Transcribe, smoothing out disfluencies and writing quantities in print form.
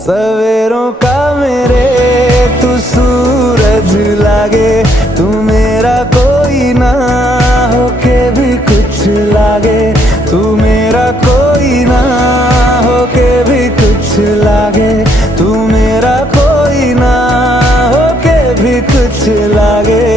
सवेरों का मेरे तू सूरज लागे, तू मेरा कोई ना होके भी कुछ लागे, तू मेरा कोई ना होके भी कुछ लागे, तू मेरा कोई ना होके भी कुछ लागे।